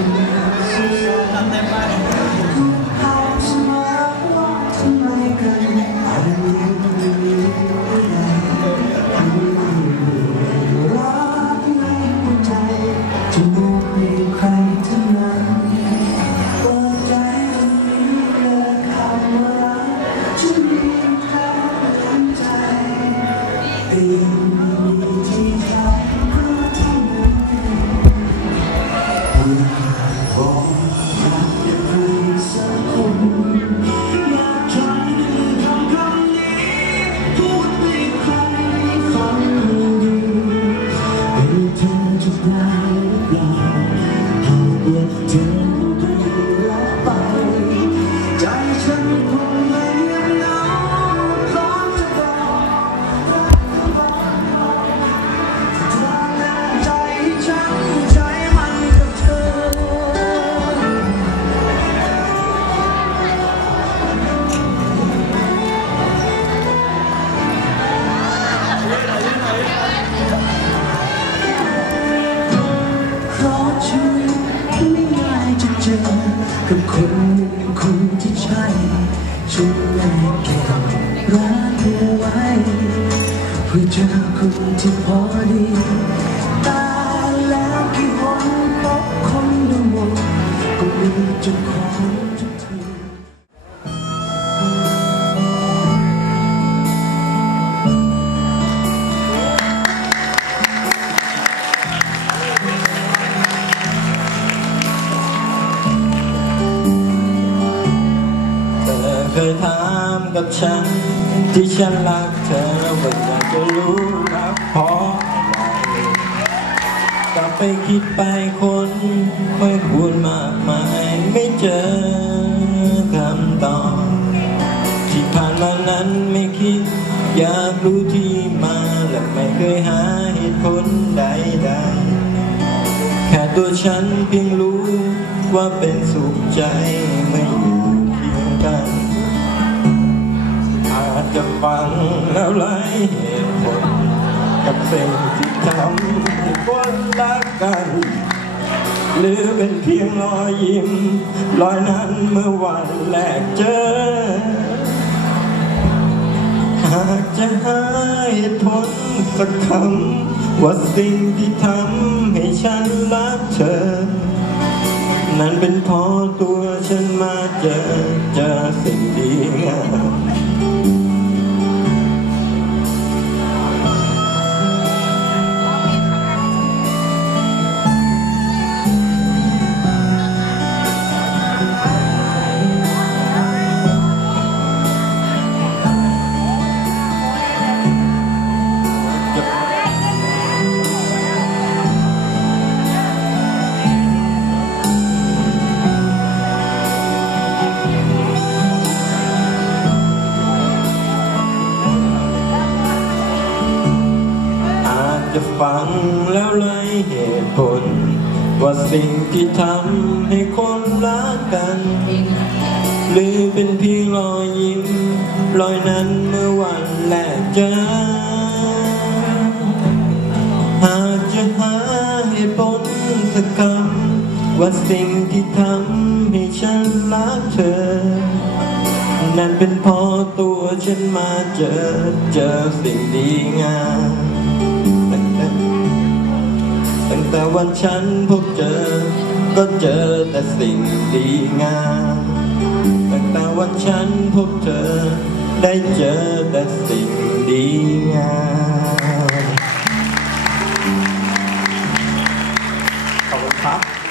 何年前 กับคนหนึ่งคนที่ใช่ฉันแลกเก็บรักเธอไว้เพื่อเจอคนที่พอดี กับฉัน ที่ฉันรักเธอว่าอยากจะรู้รักเพราะอะไรกลับไปคิดไปคนไม่ควรมากมายไม่เจอคำตอบที่ผ่านมานั้นไม่คิด อยากรู้ที่มาและไม่เคยหาเหตุผลใดๆแค่ตัวฉันเพียงรู้ว่าเป็นสุขใจเมื่ ฟังแล้วหลเหตุผลกับสิ่งที่ทำให้คนรักกัน หรือเป็นเพียงรอยยิ้มรอยนั้นเมื่อวันแรกเจอ หากจะหาเหตุผลสักคำว่าสิ่งที่ทำให้ฉันรักเธอ นั้นเป็นเพราะตัวฉันมาเจอเจอสิ่งดี จะฟังแล้วเลยเหตุผล ว่าสิ่งที่ทำให้คนรักกัน หรือเป็นเพียงรอยยิ้ม รอยนั้นเมื่อวันแรกเจอหากจะหาเหตุผลสักคำว่าสิ่งที่ทำให้ฉันรักเธอ นั่นเป็นเพราะตัวฉันมาเจอเจอสิ่งดีงาม วันฉันพบเจอ ก็เจอแต่สิ่งดีงามตั้แต่วันฉันพบเธอ ได้เจอแต่สิ่งดีงามขอบคุณครับ